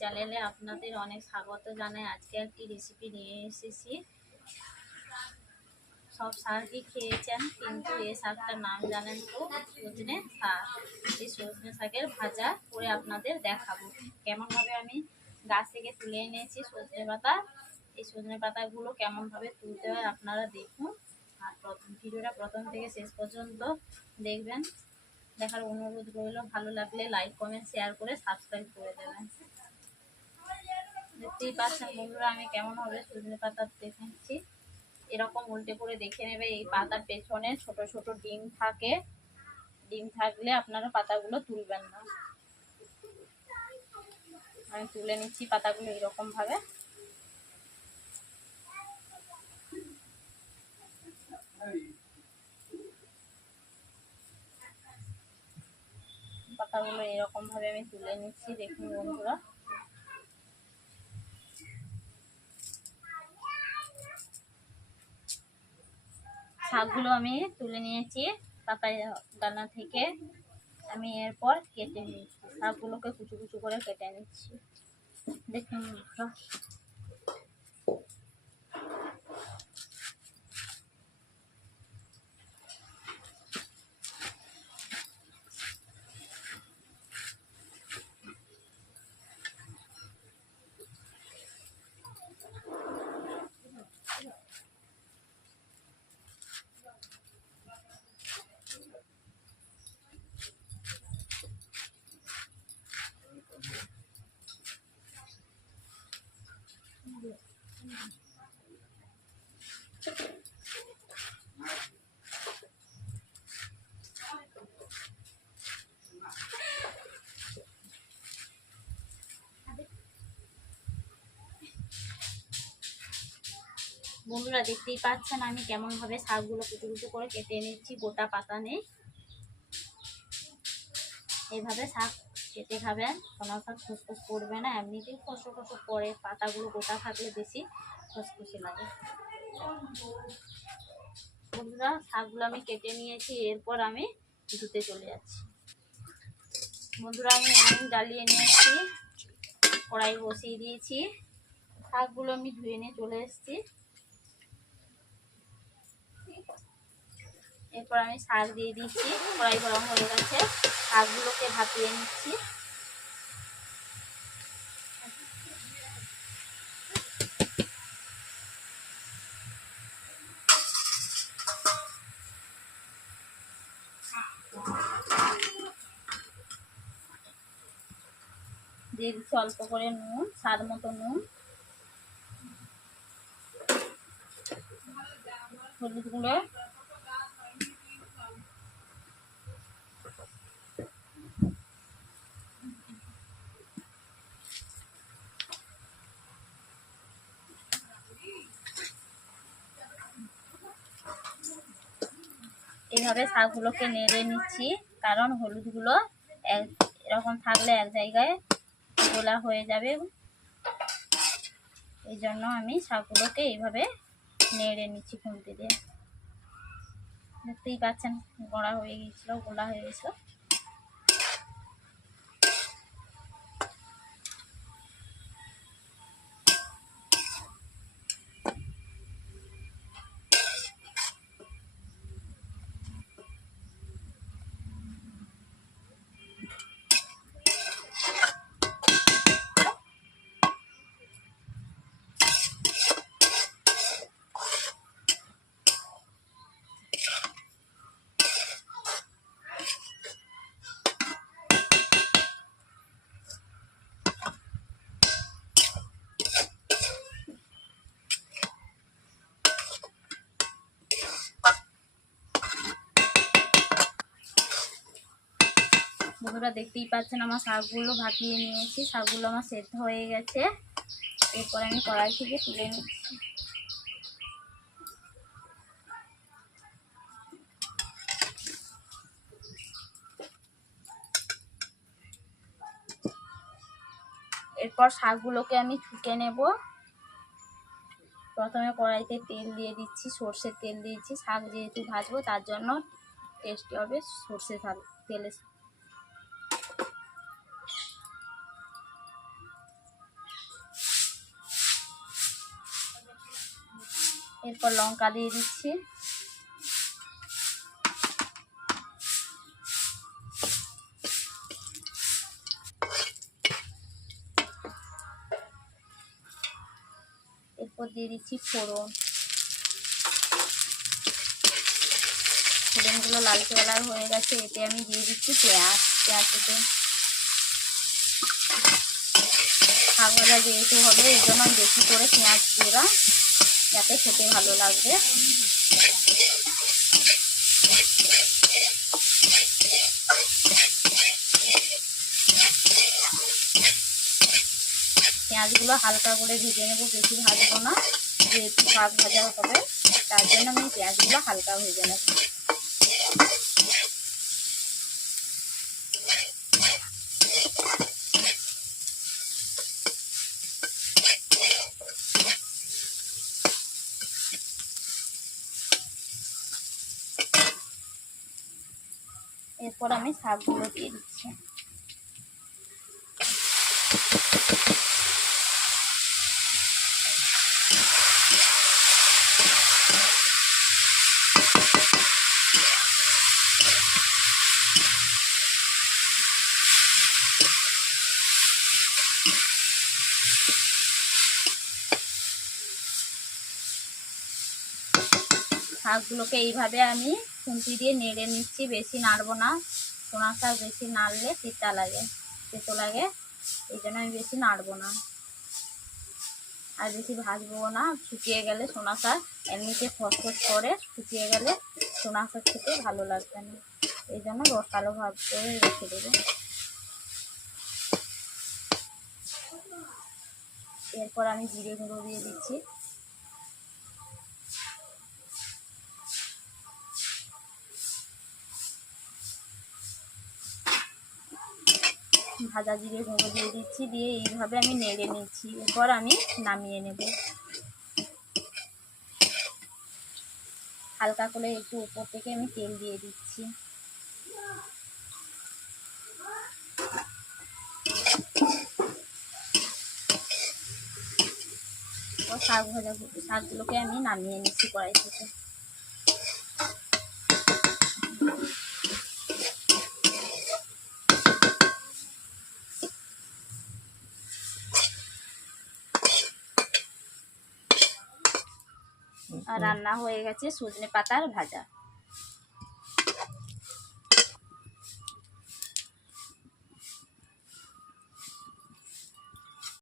চ্যানেলে আপনাদের অনেক স্বাগত জানাই। আজকে একটি রেসিপি নিয়ে এসেছি। সব শাকই খেয়েছেন, কিন্তু এই শাকটার নাম জানেন তো? সজনে শাক। এই সজনে শাকের ভাজা করে আপনাদের দেখাবো কেমনভাবে আমি গাছ থেকে তুলে এনেছি সজনে পাতা। এই সজনে পাতাগুলো কেমনভাবে তুলতে হয় আপনারা দেখুন, আর ভিডিওটা প্রথম থেকে শেষ পর্যন্ত দেখবেন। দেখার অনুরোধ রইল। ভালো লাগলে লাইক, কমেন্ট, শেয়ার করে সাবস্ক্রাইব করে দেবেন। দেখতেই পাচ্ছেন বন্ধুরা আমি কেমনভাবে সজনে পাতা দেখেছি। এরকম উল্টে করে দেখে নেবে। এই পাতার পেছনে ছোট ছোট ডিম থাকে, ডিম থাকলে আপনারা পাতাগুলো তুলবেন না। আমি তুলে নিচ্ছি পাতাগুলো এরকম ভাবে। পাতাগুলো এরকম ভাবে আমি তুলে নিচ্ছি, দেখুন বন্ধুরা। শাকগুলো আমি তুলে নিয়েছি পাতা দানা থেকে। আমি এরপর কেটে নিচ্ছি, শাকগুলোকে কুচু কুচু করে কেটে নিচ্ছি, দেখুন বন্ধুরা। বন্ধুরা দেখতেই পাচ্ছেন আমি কেমন ভাবে শাকগুলো কুচু কুচু করে কেটে নিচ্ছি। গোটা পাতা নেই, এইভাবে শাক কেটে খাবেন। কোনো শাক খুসখুস করবে না, এমনিতেই খসো খসো করে। পাতাগুলো গোটা থাকলে বেশি খসখসে লাগে। বন্ধুরা শাকগুলো আমি কেটে নিয়েছি, এরপর আমি ধুতে চলে যাচ্ছি। বন্ধুরা আমি উনুন জ্বালিয়ে নিয়েছি, কড়াই বসিয়ে দিয়েছি। শাকগুলো আমি ধুয়ে নিয়ে চলে এসেছি। এরপর আমি শাক দিয়ে দিচ্ছি। কড়াই গরম হয়ে গেছে, শাকগুলোকে ভাপিয়ে নিচ্ছি। দিয়ে দিচ্ছি অল্প করে নুন, স্বাদ মতো নুন, হলুদ গুঁড়ো, এইভাবে শাকগুলোকে নেড়ে নিচ্ছি, কারণ হলুদগুলো এরকম থাকলে এক জায়গায় গোলা হয়ে যাবে। এই জন্য আমি শাকগুলোকে এইভাবে নেড়ে নিচ্ছি খুন্তি দিয়ে। দেখতেই পাচ্ছেন গোলা হয়ে গেছিল। বন্ধুরা দেখতেই পাচ্ছেন আমার শাকগুলো ভাপিয়ে নিয়েছি, শাকগুলো আমার সেদ্ধ হয়ে গেছে। এরপর আমি কড়াই থেকে তুলে নিচ্ছি। এরপর শাকগুলোকে আমি ছুঁকে নেব। প্রথমে কড়াইতে তেল দিয়ে দিচ্ছি, সর্ষের তেল দিয়েছি। শাক যেহেতু ভাজবো তার জন্য টেস্টি হবে সর্ষে তেলে। এরপর লঙ্কা দিয়ে দিচ্ছি, এরপর দিয়ে দিচ্ছি ফোড়ন। ফোড়নগুলো লালচে কালার হয়ে গেছে, এতে আমি দিয়ে দিচ্ছি পেঁয়াজ। পেঁয়াজতে শাক ভাজা যেহেতু হবে এই জন্য আমি বেশি করে পেঁয়াজ দিলাম, যাতে খেতে ভালো লাগবে। পেঁয়াজগুলো হালকা করে ভেজে নেবো, বেশি ভাজবো না, যেহেতু শাক ভাজা হবে তার জন্য আমি পেঁয়াজগুলো হালকা ভেজে নেব। এরপর আমি শাকগুলো দিয়ে দিচ্ছি। শাকগুলোকে এইভাবে আমি খুন্তি দিয়ে নেড়ে নিচ্ছি, বেশি নাড়বো না। সোনা শাক বেশি নাড়লে তিতা লাগে, তেতো লাগে, এই জন্য আমি বেশি নাড়বো না আর বেশি ভাজবো না। শুকিয়ে গেলে সোনা শাক এমনিতে ফসফস করে, শুকিয়ে গেলে সোনা শাক খেতে ভালো লাগবে না, এই জন্য কালো ভাব করে রেখে দেবো। এরপর আমি জিরে গুঁড়ো দিয়ে দিচ্ছি, ভাজা জিরে গুঁড়ো দিয়ে দিচ্ছি, দিয়ে এইভাবে আমি নেড়ে নিচ্ছি। এরপর আমি নামিয়ে নেব। হালকা করে একটু উপর থেকে আমি তেল দিয়ে দিচ্ছি। শাকগুলোকে আমি নামিয়ে নিচ্ছি কড়াই থেকে। আর রান্না হয়ে গেছে সজনে পাতার ভাজা।